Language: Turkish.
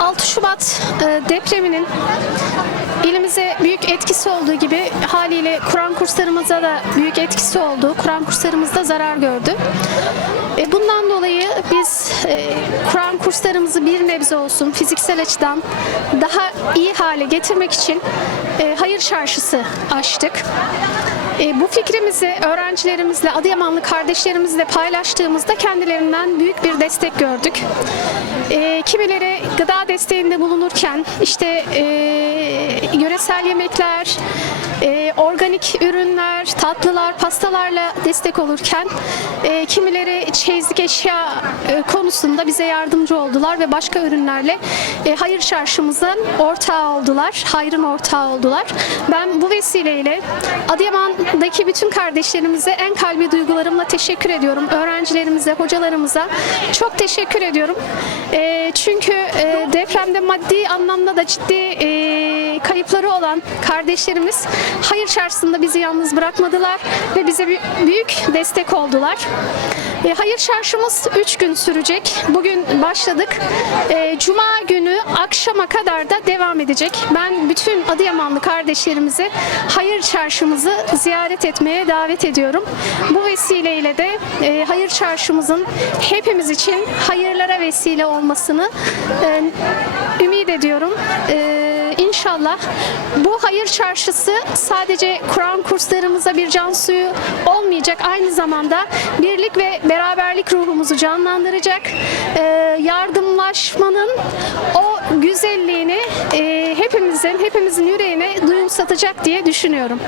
6 Şubat e, depreminin ilimize büyük etkisi olduğu gibi haliyle Kur'an kurslarımıza da büyük etkisi oldu. Kur'an kurslarımız da zarar gördü. E, Bundan dolayı biz e, Kur'an kurslarımızı bir nebze olsun fiziksel açıdan daha iyi hale getirmek için hayır çarşısı açtık. E, bu fikrimizi öğrencilerimizle, Adıyamanlı kardeşlerimizle paylaştığımızda kendilerinden büyük bir destek gördük. E, kimileri gıda desteğinde bulunurken işte e, yöresel yemekler, e, organik ürünler, tatlılar, pastalarla destek olurken e, kimileri çeyizlik eşya e, konusunda bize yardımcı oldular ve başka ürünlerle e, hayır çarşımızın ortağı oldular, hayrın ortağı oldular. Ben bu vesileyle Adıyaman'daki bütün kardeşlerimize en kalbi duygularımla teşekkür ediyorum. Öğrencilerimize, hocalarımıza çok teşekkür ediyorum. E, çünkü e, depremde maddi anlamda da ciddi e, kayıpları olan kardeşlerimiz hayır çarşısında bizi yalnız bırakmadılar ve bize büyük destek oldular. E, hayır çarşımız 3 gün sürecek. Bugün başladık. E, Cuma günü akşama kadar da devam edecek. Ben bütün Adıyamanlı kardeşlerimizi hayır çarşımızı ziyaret etmeye davet ediyorum. Bu vesileyle de e, hayır çarşımızın hepimiz için hayırlara vesile olmasını e, ümit ediyorum. E, İnşallah bu hayır çarşısı sadece Kur'an kurslarımıza bir can suyu olmayacak. Aynı zamanda birlik ve beraberlik ruhumuzu canlandıracak. Ee, yardımlaşmanın o güzelliğini e, hepimizin, hepimizin yüreğine duyumsatacak diye düşünüyorum.